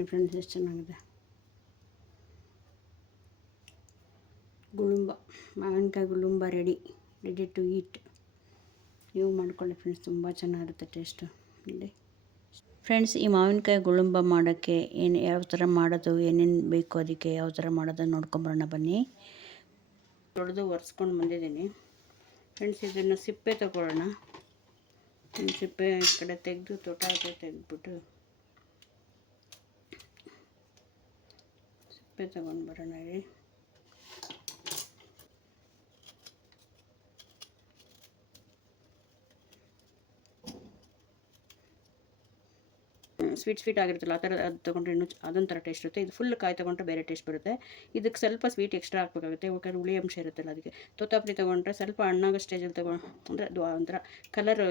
ನೋಡಿ ಫ್ರೆಂಡ್ಸ್ ಎಷ್ಟು ಚೆನ್ನಾಗಿದೆ. ಗುಳುಂಬ, ಮಾವಿನಕಾಯಿ ಗುಳುಂಬ ರೆಡಿ ಟು ಈಟ್. ನೀವು ಮಾಡ್ಕೊಳ್ಳಿ ಫ್ರೆಂಡ್ಸ್, ತುಂಬ ಚೆನ್ನಾಗಿರುತ್ತೆ ಟೇಸ್ಟು. ಇಲ್ಲಿ ಫ್ರೆಂಡ್ಸ್, ಈ ಮಾವಿನಕಾಯಿ ಗುಳುಂಬ ಮಾಡೋಕ್ಕೆ ಯಾವ ಥರ ಮಾಡೋದು, ಏನೇನು ಬೇಕು ಅದಕ್ಕೆ ಯಾವ ಥರ ಮಾಡೋದನ್ನು ನೋಡ್ಕೊಂಬರೋಣ ಬನ್ನಿ. ತೊಳೆದು ಒರೆಸ್ಕೊಂಡು ಬಂದಿದ್ದೀನಿ ಫ್ರೆಂಡ್ಸ್. ಇದನ್ನು ಸಿಪ್ಪೆ ತಗೊಳ್ಳೋಣ. ಸಿಪ್ಪೆ ಈ ಕಡೆ ತೆಗೆದು ತೆಗೆದ್ಬಿಟ್ಟು ಸಿಪ್ಪೆ ತಗೊಂಡು ಬರೋಣ. ಹೇಳಿ ಸ್ವೀಟ್ ಆಗಿರುತ್ತಲ್ಲ ಆ ಥರ ಅದು ತೊಗೊಂಡ್ರೆ ಇನ್ನೂ ಅದೊಂಥರ ಟೇಸ್ಟ್ ಇರುತ್ತೆ. ಇದು ಫುಲ್ ಕಾಯಿ ತೊಗೊಂಡ್ರೆ ಬೇರೆ ಟೇಸ್ಟ್ ಬರುತ್ತೆ. ಇದಕ್ಕೆ ಸ್ವಲ್ಪ ಸ್ವೀಟ್ ಎಕ್ಸ್ಟ್ರಾ ಹಾಕಬೇಕಾಗುತ್ತೆ, ಯಾಕಂದ್ರೆ ಹುಳಿ ಅಂಶ ಇರುತ್ತಲ್ಲ ಅದಕ್ಕೆ. ತೋತಾಪುರಿ ತೊಗೊಂಡ್ರೆ ಸ್ವಲ್ಪ ಹಣ್ಣಾಗೋ ಸ್ಟೇಜಲ್ಲಿ ಅಂದರೆ ಅದು ಒಂಥರ ಕಲರ್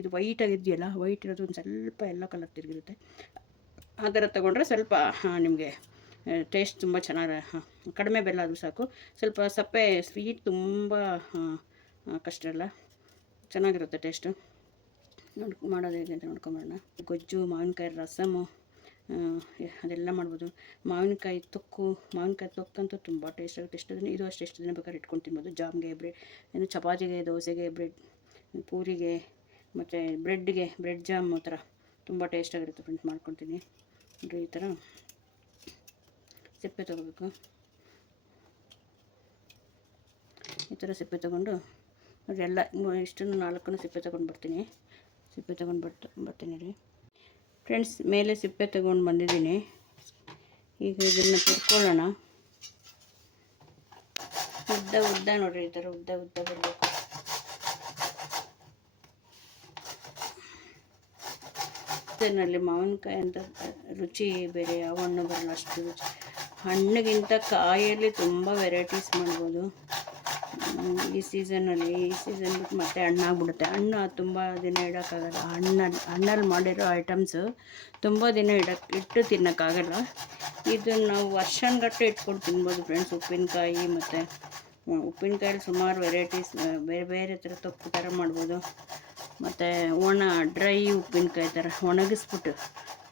ಇದು ವೈಟ್ ಆಗಿದೆಯಲ್ಲ, ವೈಟ್ ಇರೋದು ಒಂದು ಸ್ವಲ್ಪ ಎಲ್ಲ ಕಲರ್ ತಿರುಗಿರುತ್ತೆ. ಆ ಥರ ತೊಗೊಂಡ್ರೆ ಸ್ವಲ್ಪ ನಿಮಗೆ ಟೇಸ್ಟ್ ತುಂಬ ಚೆನ್ನಾಗಿ, ಕಡಿಮೆ ಬೆಲ್ಲ ಅದು ಸಾಕು. ಸ್ವಲ್ಪ ಸಪ್ಪೆ ಸ್ವೀಟ್ ತುಂಬ ಕಷ್ಟ ಇಲ್ಲ, ಚೆನ್ನಾಗಿರುತ್ತೆ ಟೇಸ್ಟು. ಮಾಡೋದು ಹೇಗೆ ಅಂತ ನೋಡ್ಕೊಂಬರೋಣ. ಗೊಜ್ಜು, ಮಾವಿನಕಾಯಿ ರಸಮು ಅದೆಲ್ಲ ಮಾಡ್ಬೋದು. ಮಾವಿನಕಾಯಿ ತೊಕ್ಕಂತೂ ತುಂಬ ಟೇಸ್ಟ್ ಆಗುತ್ತೆ. ಎಷ್ಟು ದಿನ ಇದು ಎಷ್ಟು ದಿನ ಬೇಕಾದ್ರೆ ಇಟ್ಕೊಂಡು ತಿನ್ಬೋದು. ಜಾಮ್ಗೆ, ಚಪಾತಿಗೆ, ದೋಸೆಗೆ, ಪೂರಿಗೆ ಮತ್ತು ಬ್ರೆಡ್ ಜಾಮ್ ಆ ಥರ ತುಂಬ ಟೇಸ್ಟಾಗಿರುತ್ತೆ ಫ್ರೆಂಡ್ಸ್. ಮಾಡ್ಕೊತೀನಿ ನೋಡಿರಿ. ಈ ಥರ ಸಿಪ್ಪೆ ತೊಗೋಬೇಕು. ಈ ಥರ ಸಿಪ್ಪೆ ತೊಗೊಂಡು ನೋಡಿ, ಎಲ್ಲ ಇಷ್ಟನ್ನು 4 ಸಿಪ್ಪೆ ತೊಗೊಂಡು ಬರ್ತೀನಿ ರೀ ಫ್ರೆಂಡ್ಸ್. ಮೇಲೆ ಸಿಪ್ಪೆ ತೊಗೊಂಡು ಬಂದಿದ್ದೀನಿ. ಈಗ ಇದನ್ನು ತುರ್ಕೊಳ್ಳೋಣ. ಉದ್ದ ನೋಡಿರಿ, ಈ ಥರ ಉದ್ದ ಬರಬೇಕು. ಇದರಲ್ಲಿ ಮಾವಿನಕಾಯಿ ಅಂತ ರುಚಿ ಬೇರೆ ಯಾವ ಹಣ್ಣು ಬರಲ್ಲ ಅಷ್ಟು ರುಚಿ. ಹಣ್ಣಿಗಿಂತ ಕಾಯಲ್ಲಿ ತುಂಬ ವೆರೈಟೀಸ್ ಮಾಡ್ಬೋದು. ಈ ಸೀಸನಲ್ಲಿ ಬಿಟ್ಟು ಮತ್ತೆ ಹಣ್ಣಾಗ್ಬಿಡುತ್ತೆ. ಹಣ್ಣು ತುಂಬ ದಿನ ಇಡೋಕ್ಕಾಗಲ್ಲ. ಹಣ್ಣಲ್ಲಿ ಮಾಡಿರೋ ಐಟಮ್ಸು ತುಂಬ ದಿನ ಇಟ್ಟು ತಿನ್ನೋಕ್ಕಾಗಲ್ಲ. ಇದನ್ನು ನಾವು ವರ್ಷಗಟ್ಟಲೆ ಇಟ್ಕೊಂಡು ತಿನ್ಬೋದು ಫ್ರೆಂಡ್ಸ್. ಉಪ್ಪಿನಕಾಯಿ ಮತ್ತು ಉಪ್ಪಿನಕಾಯಲ್ಲಿ ಸುಮಾರು ವೆರೈಟೀಸ್, ಬೇರೆ ಥರ ತೊಪ್ಪು ಥರ ಮಾಡ್ಬೋದು. ಮತ್ತು ಡ್ರೈ ಉಪ್ಪಿನಕಾಯಿ ಥರ ಒಣಗಿಸ್ಬಿಟ್ಟು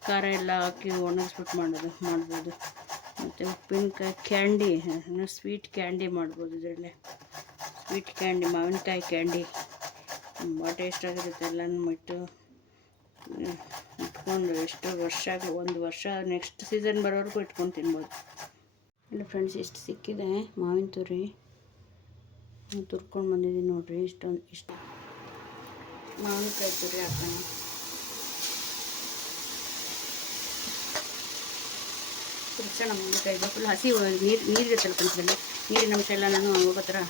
ಖಾರ ಎಲ್ಲ ಹಾಕಿ ಒಣಗಿಸ್ಬಿಟ್ಟು ಮಾಡ್ಬೋದು. ಮತ್ತು ಉಪ್ಪಿನಕಾಯಿ ಕ್ಯಾಂಡಿ, ಸ್ವೀಟ್ ಕ್ಯಾಂಡಿ ಮಾಡ್ಬೋದು. ಇದರಲ್ಲೇ ಸ್ವೀಟ್ ಕ್ಯಾಂಡಿ, ಮಾವಿನಕಾಯಿ ಕ್ಯಾಂಡಿ ತುಂಬ ಟೇಸ್ಟಾಗಿರುತ್ತೆ. ಎಲ್ಲನೂ ಇಟ್ಕೊಂಡು ಎಷ್ಟು ವರ್ಷ, 1 ವರ್ಷ ನೆಕ್ಸ್ಟ್ ಸೀಸನ್ ಬರೋವರೆಗೂ ಇಟ್ಕೊಂಡು ತಿನ್ಬೋದು. ಇಲ್ಲ ಫ್ರೆಂಡ್ಸ್, ಎಷ್ಟು ಸಿಕ್ಕಿದೆ ಮಾವಿನ ತುರಿ ತುರ್ಕೊಂಡು ಬಂದಿದ್ದೀನಿ ನೋಡಿರಿ. ಇಷ್ಟು ಮಾವಿನಕಾಯಿ ತುರಿ ಹಾಕೋಣ. ತುರ್ಸೋಣ ಮಾವಿನಕಾಯಿಗೆ. ಫುಲ್ ಹಸಿ ನೀರಿರುತ್ತಲ್ಲ ಫ್ರೆಂಡ್ಸಲ್ಲಿ, ನೀರಿನ ಅಂಶ ಎಲ್ಲ ನಾನು ಹೋಗೋ ಥರ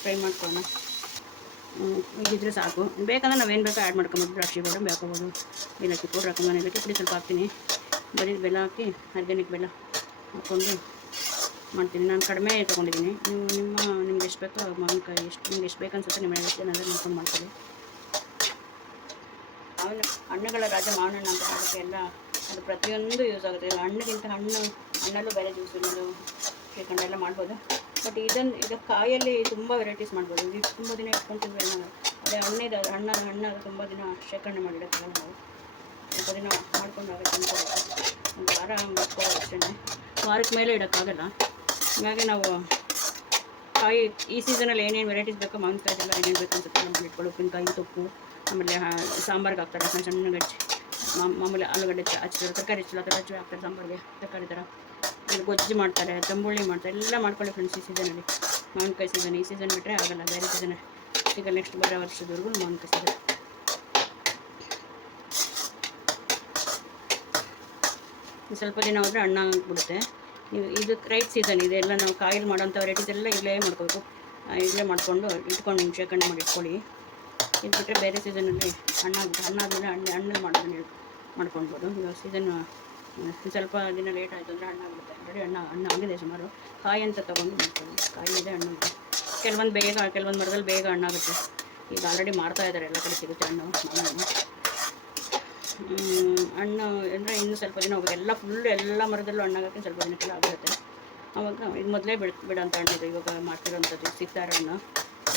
ಫ್ರೈ ಮಾಡ್ಕೊಳ್ಳೋಣ. ಇದಿದ್ರೆ ಸಾಕು. ಬೇಕಂದ್ರೆ ನಾವೇನು ಬೇಕೋ ಆ್ಯಡ್ ಮಾಡ್ಕೊಬೋದು. ದ್ರಾಕ್ಷಿ ಗೋಡಂಬಿ ಹಾಕೋಬೋದು, ಏಲಕ್ಕಿ ಪೌಡ್ರ್ ಹಾಕೊಂಡು, ಏಲಕ್ಕಿ ಪುಡಿ ಸ್ವಲ್ಪ ಹಾಕ್ತೀನಿ. ಬರೀ ಬೆಲ್ಲ ಹಾಕಿ ಆರ್ಗ್ಯಾನಿಕ್ ಬೆಲ್ಲ ಹಾಕ್ಕೊಂಡು ಮಾಡ್ತೀನಿ. ನಾನು ಕಡಿಮೆ ತೊಗೊಂಡಿದ್ದೀನಿ. ನಿಮ್ಗೆ ಎಷ್ಟು ಬೇಕೋ ಮಾವಿನಕಾಯಿ ನಿಮ್ಗೆ ಎಷ್ಟು ಬೇಕನ್ಸುತ್ತೆ ನಿಮ್ಮ ಎಷ್ಟು ಏನಾದರೂ ನೋಡ್ಕೊಂಡು ಮಾಡ್ಕೊಳ್ಳಿ. ಹಣ್ಣುಗಳ ರಾಜ ಮಾವಿನ ಹಣ್ಣು ಅಂತ ಮಾಡೋಕ್ಕೆ ಎಲ್ಲ ಅದು ಪ್ರತಿಯೊಂದು ಯೂಸ್ ಆಗುತ್ತೆ. ಹಣ್ಣಿಗಿಂತ ಹಣ್ಣಲ್ಲೂ ಬೇರೆ ಜ್ಯೂಸ್ ಶ್ರೀಖಂಡ ಎಲ್ಲ ಮಾಡ್ಬೋದು. ಬಟ್ ಇದು ಕಾಯಲ್ಲಿ ತುಂಬ ವೆರೈಟೀಸ್ ಮಾಡ್ಬೋದು. ಇದು ತುಂಬ ದಿನ ಇಟ್ಕೊಂಡು ತಿಂದರೆ ಅದೇ ಹಣ್ಣು ತುಂಬ ದಿನ ಶೇಖರಣೆ ಮಾಡಿಡೋಕ್ಕಲ್ಲ. ನಾವು ಸ್ವಲ್ಪ ದಿನ ಮಾಡ್ಕೊಂಡು ಆಗುತ್ತೆ ತಿನ್ಕೋಬೇಕು. 1 ವಾರ ಮಾಡ್ಕೊಳ್ಳೋದು ಅಷ್ಟೇ. ವಾರಕ್ಕೆ ಮೇಲೆ ಇಡೋಕ್ಕಾಗಲ್ಲ. ಹಾಗಾಗಿ ನಾವು ಕಾಯಿ ಈ ಸೀಸನಲ್ಲಿ ಏನೇನು ವೆರೈಟೀಸ್ ಬೇಕೋ ಮಾವಿನಕಾಯಿದೆಲ್ಲ ಏನೇನು ಬೇಕು ಅನ್ಸುತ್ತೆ ನಮ್ಮಲ್ಲಿ ಇಟ್ಕೊಳ್ಳೋ. ಉಪ್ಪಿನಕಾಯಿ, ತೊಪ್ಪು, ಆಮೇಲೆ ಸಾಂಬಾರಿಗೆ ಹಾಕ್ತಾರೆ ಸಣ್ಣ ಹಚ್ಚಿ, ಮಾಮೂಲಿ ಆಲೂಗಡ್ಡೆ ಹಚ್ಚಿದ್ದಾರೆ, ತರಕಾರಿ ಹಾಕ್ತಾರೆ ಸಾಂಬಾರಿಗೆ, ತರಕಾರಿ ಥರ. ಇದು ಗೊಜ್ಜು ಮಾಡ್ತಾರೆ, ತಂಬುಳಿ ಮಾಡ್ತಾರೆ, ಎಲ್ಲ ಮಾಡ್ಕೊಳ್ಳಿ ಫ್ರೆಂಡ್ಸ್ ಈ ಸೀಸನಲ್ಲಿ. ಮಾವಿನಕಾಯಿ ಸೀಸನ್ ಈ ಸೀಸನ್ ಬಿಟ್ಟರೆ ಆಗೋಲ್ಲ, ಬೇರೆ ಸೀಸನ್ ಈಗ ನೆಕ್ಸ್ಟ್ ಬರೋ ವರ್ಷದವರೆಗೂ ಮಾವಿನಕಾಯಿ ಸೀಸನ್. ಸ್ವಲ್ಪ ದಿನ ಹೋದರೆ ಹಣ್ಣಾಗ್ಬಿಡುತ್ತೆ. ಇದು ರೈಟ್ ಸೀಸನ್ ಇದೆ. ಎಲ್ಲ ನಾವು ಕಾಯಲ್ಲಿ ಮಾಡೋಂಥ ವೆರೈಟೀಸ್ ಎಲ್ಲ ಇಲ್ಲೇ ಮಾಡ್ಕೋಬೇಕು. ಇಲ್ಲೇ ಮಾಡಿಕೊಂಡು ಶೇಖರಣೆ ಮಾಡಿ ಇಟ್ಕೊಳ್ಳಿ. ಇದು ಬಿಟ್ಟರೆ ಬೇರೆ ಸೀಸನಲ್ಲಿ ಹಣ್ಣಾದ್ಮೇಲೆ ಹಣ್ಣಲ್ಲಿ ಮಾಡ್ಕೊಳ್ಬೋದು. ಇವಾಗ ಸೀಸನ್ ಸ್ವಲ್ಪ ದಿನ ಲೇಟ್ ಆಯಿತು ಅಂದರೆ ಹಣ್ಣಾಗುತ್ತೆ. ಆಲ್ರೆಡಿ ಹಣ್ಣು ಆಗಿದೆ ಸುಮಾರು. ಕಾಯಿ ಅಂತ ತೊಗೊಂಡು ಮಾಡ್ಕೊಳ್ಳಿ. ಕಾಯಿ ಇದೆ, ಹಣ್ಣು ಇದೆ. ಕೆಲವೊಂದು ಮರದಲ್ಲಿ ಬೇಗ ಹಣ್ಣಾಗುತ್ತೆ. ಈಗ ಆಲ್ರೆಡಿ ಮಾರ್ತಾಯಿದ್ದಾರೆ, ಎಲ್ಲ ಕಡೆ ಸಿಗುತ್ತೆ ಹಣ್ಣು ಅಂದರೆ ಇನ್ನೂ ಸ್ವಲ್ಪ ದಿನ ಹೋಗುತ್ತೆ. ಎಲ್ಲ ಮರದಲ್ಲೂ ಹಣ್ಣಾಗೋಕ್ಕೆ ಸ್ವಲ್ಪ ದಿನಕ್ಕೆಲ್ಲ ಆಗಿರುತ್ತೆ. ಆವಾಗ ಇದು ಮೊದಲೇ ಬಿಡೋಂಥ ಹಣ್ಣು. ಇವಾಗ ಮಾಡ್ತಿರೋಂಥದ್ದು ಸಿಗ್ತಾರೆ ಹಣ್ಣು.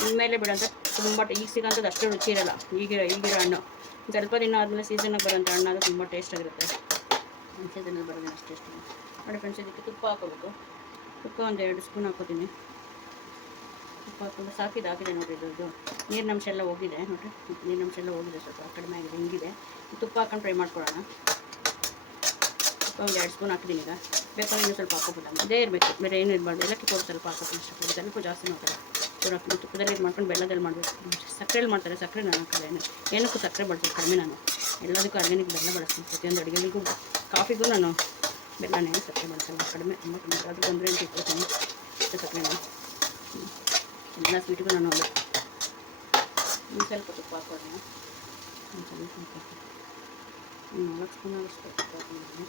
ಇನ್ಮೇಲೆ ಬಿಡೋಂಥ ತುಂಬ ಈಗ ಸಿಗೋಂಥದ್ದು ಅಷ್ಟು ರುಚಿ ಇರೋಲ್ಲ. ಈಗಿರೋ ಹಣ್ಣು ಸ್ವಲ್ಪ ದಿನ ಆದಮೇಲೆ ಸೀಸನ್ನಾಗಿ ಬರೋಂಥ ಹಣ್ಣಾಗ ತುಂಬ ಟೇಸ್ಟಾಗಿರುತ್ತೆ. ಮೆಣಸೆದೆಲ್ಲ ಬರೋದಿಲ್ಲ ಅಷ್ಟೇ ನೋಡಿ ಫ್ರೆಂಡ್ಸ್. ಇದಕ್ಕೆ ತುಪ್ಪ ಹಾಕೋಬೇಕು. ತುಪ್ಪ ಒಂದು 2 ಸ್ಪೂನ್ ಹಾಕೋತೀನಿ. ತುಪ್ಪ ಹಾಕೊಂಡು ಹಾಕಿದೆ ನೋಡಿರಿ. ಇದು ನೀರಿನಂಶ ಎಲ್ಲ ಹೋಗಿದೆ ನೋಡಿರಿ. ನೀರಿನಂಶ ಎಲ್ಲ ಹೋಗಿದೆ, ಸ್ವಲ್ಪ ಕಡಿಮೆ ಆಗಿದೆ, ಹಿಂಗಿದೆ. ತುಪ್ಪ ಹಾಕೊಂಡು ಫ್ರೈ ಮಾಡ್ಕೊಳ್ಳೋಣ. ತುಪ್ಪ ಒಂದು 2 ಸ್ಪೂನ್ ಹಾಕಿದ್ದೀನಿ. ಈಗ ಬೇಕಾದ್ರೆ ಇನ್ನೂ ಸ್ವಲ್ಪ ಹಾಕೋಬಿಡೋಣ. ಅದೇ ಇರಬೇಕು, ಬೇರೆ ಏನು ಇರಬಾರ್ದು. ಎಲ್ಲಕ್ಕೆ ಪೌಡರ್ ಸ್ವಲ್ಪ ಹಾಕೋತೀನಿ ಅಷ್ಟೇ. ಸ್ವಲ್ಪ ಜಾಸ್ತಿ ಮಾಡ್ತಾರೆ ತುಪ್ಪದಲ್ಲಿ ಇದು ಮಾಡ್ಕೊಂಡು ಬೆಲ್ಲದಲ್ಲಿ ಮಾಡಬೇಕು. ಸಕ್ಕರೆಯಲ್ಲಿ ಮಾಡ್ತಾರೆ, ಸಕ್ಕರೆ ನಾನು ಹಾಕಲ್ಲ. ಏನಕ್ಕೂ ಸಕ್ಕರೆ ಬಳಸೋದು ಕಡಿಮೆ. ನಾನು ಎಲ್ಲದಕ್ಕೂ ಆರ್ಗ್ಯಾನಿಕ್ ಬೆಲ್ಲ ಬಳಸ್ತೀನಿ. ಪ್ರತಿಯೊಂದು ಅಡುಗೆಗೂ, ಕಾಫಿಗೂ ನಾನು ಬೆಲ್ಲನೇ, ಸಕ್ಕರೆ ಬಳಸಲ್ಲ. ಕಡಿಮೆ, ತುಂಬ ಕಡಿಮೆ. ಅದು ತೊಂದರೆ ಅಂತ ಇಟ್ಕೊತೀನಿ ಅಷ್ಟು ಸಕ್ಕರೆನ. ಎಲ್ಲ ಸ್ವೀಟಿಗೂ ನಾನು ಒಂದು ಸ್ವಲ್ಪ ತುಪ್ಪ ಹಾಕೋಣ. ಒಂದು ಸ್ವಲ್ಪ ತುಪ್ಪ ಹಾಕಿ 4 ಸ್ಪೂನ್ ಆಗೋಷ್ಟು ತುಪ್ಪ ಹಾಕಿದ್ದೀನಿ.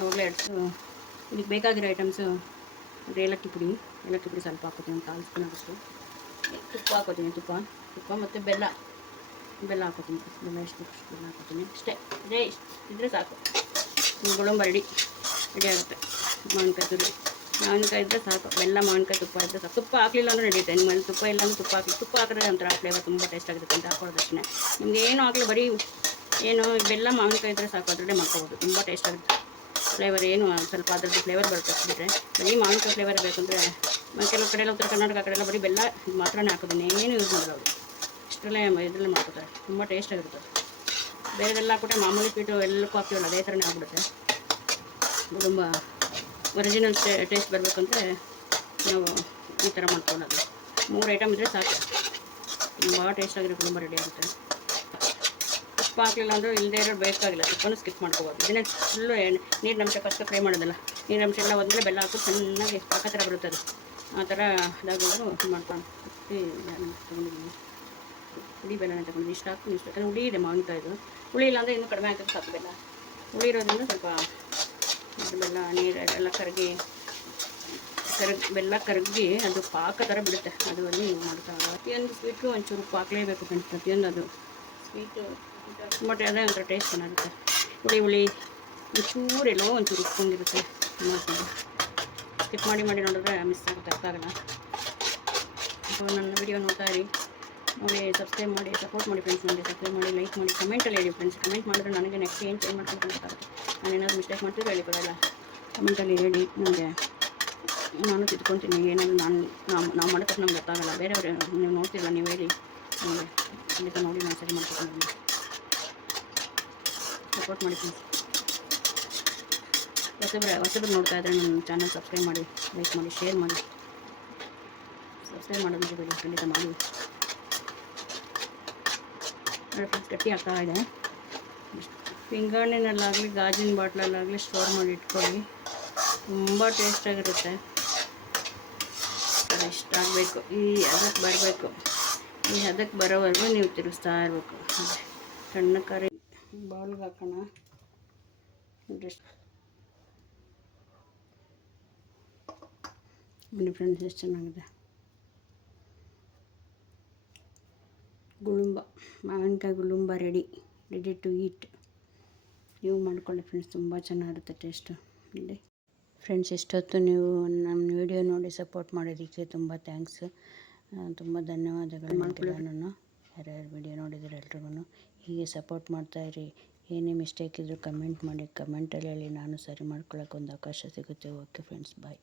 ಅವಾಗಲೇ ಇದಕ್ಕೆ ಬೇಕಾಗಿರೋ ಐಟಮ್ಸು ಏಲಕ್ಕಿ ಪುಡಿ ಸ್ವಲ್ಪ ಹಾಕೋತೀನಿ. ಒಂದು 1/4 ಸ್ಪೂನ್ ಆಗೋಷ್ಟು ತುಪ್ಪ ಹಾಕೋತೀನಿ. ತುಪ್ಪ ಮತ್ತು ಬೆಲ್ಲ ಹಾಕೋತೀನಿ. ಎಷ್ಟು ಬೆಲ್ಲ ಹಾಕೋತೀನಿ ಅಷ್ಟೇ. ಇದ್ರೆ ಸಾಕು. ಗೋಡಂಬಿ ರೆಡಿ ಆಗುತ್ತೆ. ಮಾವಿನಕಾಯಿ ಇದ್ದರೆ ಸಾಕು. ಬೆಲ್ಲ, ಮಾವಿನಕಾಯಿ, ತುಪ್ಪ ಇದ್ದರೆ ಸಾಕು. ತುಪ್ಪ ಹಾಕಲಿಲ್ಲ ಅಂದರೆ ನಡೆಯುತ್ತೆ. ನಿಮ್ಮಲ್ಲಿ ತುಪ್ಪ ಇಲ್ಲ ಅಂದರೆ ತುಪ್ಪ ಹಾಕಿದ್ರೆ ಒಂಥರ ಫ್ಲೇವರ್ ತುಂಬ ಟೇಸ್ಟ್ ಆಗುತ್ತೆ ಅಂತ ಹಾಕೋದಷ್ಟೇ. ನಿಮಗೆ ಏನು ಹಾಕಲಿ, ಬರೀ ಏನು ಬೆಲ್ಲ, ಮಾವಿನಕಾಯಿ ಇದ್ದರೆ ಸಾಕು. ಅದರಲ್ಲೇ ಮಾಡ್ಕೋಬೋದು. ತುಂಬ ಟೇಸ್ಟ್ ಆಗುತ್ತೆ. ಫ್ಲೇವರ್ ಏನು ಸ್ವಲ್ಪ ಅದರದ್ದು ಫ್ಲೇವರ್ ಬರುತ್ತೆ ಬಿಟ್ಟರೆ. ಬರೀ ಮಾವಿನಕಾಯಿ ಫ್ಲೇವರ್ ಬೇಕಂದರೆ ಕೆಲವು ಕಡೆ ಎಲ್ಲ, ಉತ್ತರ ಕರ್ನಾಟಕ ಕಡೆ ಎಲ್ಲ ಬರೀ ಬೆಲ್ಲ ಇದು ಮಾತ್ರನೇ ಹಾಕೋದು, ಏನು ಯೂಸ್ ಮಾಡೋದು ಅವರು. ಇಷ್ಟರಲ್ಲೇ ಇದರಲ್ಲೇ ಮಾಡ್ಕೋತಾರೆ. ತುಂಬ ಟೇಸ್ಟ್ ಆಗಿರುತ್ತೆ. ಬೇರೆದೆಲ್ಲ ಹಾಕ್ಬಿಟ್ಟೆ ಮಾಮೂಲಿ ಸ್ವೀಟು ಎಲ್ಲಕ್ಕೂ ಹಾಕ್ತೀವಲ್ಲ, ಅದೇ ಥರನೇ ಆಗ್ಬಿಡುತ್ತೆ. ತುಂಬ ಒರಿಜಿನಲ್ ಟೇಸ್ಟ್ ಬರಬೇಕಂದ್ರೆ ನಾವು ಈ ಥರ ಮಾಡ್ಕೊಳ್ಳೋದು. 3 ಐಟಮ್ ಇದ್ದರೆ ಸಾಕು. ತುಂಬ ಟೇಸ್ಟಾಗಿರೋ ಕುಟುಂಬ ರೆಡಿ ಆಗುತ್ತೆ. ತುಪ್ಪ ಹಾಕಲಿಲ್ಲ ಅಂದರೂ ಇಲ್ಲದೇ ಇರೋ ಬೇಕಾಗಿಲ್ಲ. ತುಪ್ಪನೂ ಸ್ಕಿಪ್ ಮಾಡ್ಕೋಬೋದು. ಇದನ್ನೇ ಫುಲ್ಲು ನೀರಿನಂಶ ಫಸ್ಟ್ ಫ್ರೈ ಮಾಡೋದಲ್ಲ, ನೀರಿನಂಶ ಎಲ್ಲ ಒಂದಲೇ ಬೆಲ್ಲ ಹಾಕಿ ಚೆನ್ನಾಗಿ ಪಾಕ ಥರ ಬರುತ್ತೆ. ಅದು ಆ ಥರ ಇದಾಗೋದು ಮಾಡ್ಕೊಂಡು ತೊಗೊಂಡಿದ್ದೀನಿ. ಹುಳಿ ಬೆಲ್ಲನೇ ತಗೊಂಡಿದ್ದೀನಿ. ಇಷ್ಟು ಹಾಕಿ ಇಷ್ಟು. ಯಾಕಂದರೆ ಹುಳಿ ಇದೆ ಮಾವಿನಕಾಯಿದು. ಹುಳಿ ಇಲ್ಲ ಅಂದರೆ ಇನ್ನೂ ಕಡಿಮೆ ಹಾಕಿದ್ರೆ ಸಾಕು. ಹುಳಿ ಇರೋದ್ರಿಂದ ಸ್ವಲ್ಪ ಬೆಲ್ಲ ನೀರು ಎಲ್ಲ ಬೆಲ್ಲ ಕರಗಿ ಅದು ಪಾಕ ಥರ ಬಿಡುತ್ತೆ. ಅದು ಅಲ್ಲಿ ಮಾಡ್ತಾ ಪ್ರತಿಯೊಂದು ಸ್ವೀಟ್ಗೂ ಒಂಚೂರು ಉಪ್ಪು ಹಾಕಲೇಬೇಕು ಫ್ರೆಂಡ್ಸ್. ಪ್ರತಿಯೊಂದು ಅದು ಸ್ವೀಟು ತುಂಬ ಅದೇ ಒಂಥರ ಟೇಸ್ಟ್ ಚೆನ್ನಾಗಿರುತ್ತೆ. ಹುಳಿ ಒಂಚೂರು ಎಲ್ಲೋ ಒಂಚೂರು ಉಪ್ಪುಂಗಿರುತ್ತೆ. ಮಾಡ್ಕೊಂಡು ಸ್ಕಿಪ್ ಮಾಡಿ ನೋಡಿದ್ರೆ ಮಿಸ್ ಆಗುತ್ತೆ, ಅರ್ಥ ಆಗಲ್ಲ. ನನ್ನ ವಿಡಿಯೋ ನೋಡ್ತಾ ಇರಿ, ನೋಡಿ ಸಬ್ಸ್ಕ್ರೈಬ್ ಮಾಡಿ, ಸಪೋರ್ಟ್ ಮಾಡಿ ಫ್ರೆಂಡ್ಸ್. ನನಗೆ ಸಬ್ಸ್ಕ್ರೈಬ್ ಮಾಡಿ, ಲೈಕ್ ಮಾಡಿ, ಕಮೆಂಟಲ್ಲಿ ಹೇಳಿ ಫ್ರೆಂಡ್ಸ್. ಕಮೆಂಟ್ ಮಾಡಿದ್ರೆ ನನಗೆ ನೆಕ್ಸ್ಟ್ ಏನು ಚೇಂಜ್ ಮಾಡ್ಕೊಂಡು ಗೊತ್ತಾಗುತ್ತೆ. ನಾನು ಏನಾದರೂ ಮಿಸ್ಟೇಕ್ ಮಾಡ್ತಿದ್ರೆ ಹೇಳಿ, ಬರೋಲ್ಲ. ಕಮೆಂಟಲ್ಲಿ ಹೇಳಿ, ನನಗೆ ನಾನು ತಿದ್ಕೊತೀನಿ. ಏನಾದರೂ ನಾವು ಮಾಡೋದಕ್ಕೆ ನಮ್ಗೆ ಗೊತ್ತಾಗಲ್ಲ. ಬೇರೆಯವರು ನೀವು ನೋಡ್ತಿಲ್ಲ, ನೀವು ಹೇಳಿ, ನನಗೆ ಖಂಡಿತ ನೋಡಿ ನಾನು ಸರಿ ಮಾಡ್ಕೊತೀನಿ. ಸಪೋರ್ಟ್ ಮಾಡಿ ಫ್ರೆಂಡ್ಸ್. ಹೊಸಬ್ರು ನೋಡ್ತಾ ಇದ್ದರೆ ನನ್ನ ಚಾನಲ್ ಸಬ್ಸ್ಕ್ರೈಬ್ ಮಾಡಿ, ಲೈಕ್ ಮಾಡಿ, ಶೇರ್ ಮಾಡಿ. ಸಬ್ಸ್ಕ್ರೈಬ್ ಮಾಡೋದು ಮರಿಬೇಡಿ, ಖಂಡಿತ ಮಾಡಿ. ಫ್ರೆಂಡ್ಸ್ ಗಟ್ಟಿ ಆಗ್ತಾ ಇದೆ. ಪಿಂಗಾಣಿನಲ್ಲಾಗಲಿ ಗಾಜಿನ ಬಾಟ್ಲಲ್ಲಾಗಲಿ ಸ್ಟೋರ್ ಮಾಡಿ ಇಟ್ಕೊಳ್ಳಿ. ತುಂಬ ಟೇಸ್ಟಾಗಿರುತ್ತೆ. ಅದು ಇಷ್ಟ ಆಗಬೇಕು. ಈ ಹದಕ್ಕೆ ಬರಬೇಕು. ಈ ಹದಕ್ಕೆ ಬರೋವರೆಗೂ ನೀವು ತಿರುಗಿಸ್ತಾ ಇರಬೇಕು. ಸಣ್ಣ ಕರಿ ಬೌಲ್ಗೆ ಹಾಕೋಣ. ನೋಡಿ ಫ್ರೆಂಡ್ಸ್ ಎಷ್ಟು ಚೆನ್ನಾಗಿದೆ. ಮಾವಿನಕಾಯಿ ಗುಳುಂಬ ರೆಡಿ ಟು ಈಟ್. ನೀವು ಮಾಡ್ಕೊಳ್ಳಿ ಫ್ರೆಂಡ್ಸ್, ತುಂಬ ಚೆನ್ನಾಗಿರುತ್ತೆ ಟೇಸ್ಟು. ಇಲ್ಲಿ ಫ್ರೆಂಡ್ಸ್, ಎಷ್ಟೊತ್ತು ನೀವು ನಮ್ಮ ವಿಡಿಯೋ ನೋಡಿ ಸಪೋರ್ಟ್ ಮಾಡೋದಕ್ಕೆ ತುಂಬ ಥ್ಯಾಂಕ್ಸ್. ತುಂಬ ಧನ್ಯವಾದಗಳು. ನಾನು ಯಾರ್ಯಾರು ವಿಡಿಯೋ ನೋಡಿದರೆ ಎಲ್ರಿಗೂ ಹೀಗೆ ಸಪೋರ್ಟ್ ಮಾಡ್ತಾಯಿರಿ. ಏನೇ ಮಿಸ್ಟೇಕ್ ಇದ್ದರೂ ಕಮೆಂಟ್ ಮಾಡಿ, ಕಮೆಂಟಲ್ಲಿ ಹೇಳಿ, ನಾನು ಸರಿ ಮಾಡ್ಕೊಳ್ಳೋಕೆ ಒಂದು ಅವಕಾಶ ಸಿಗುತ್ತೆ. ಓಕೆ ಫ್ರೆಂಡ್ಸ್, ಬಾಯ್.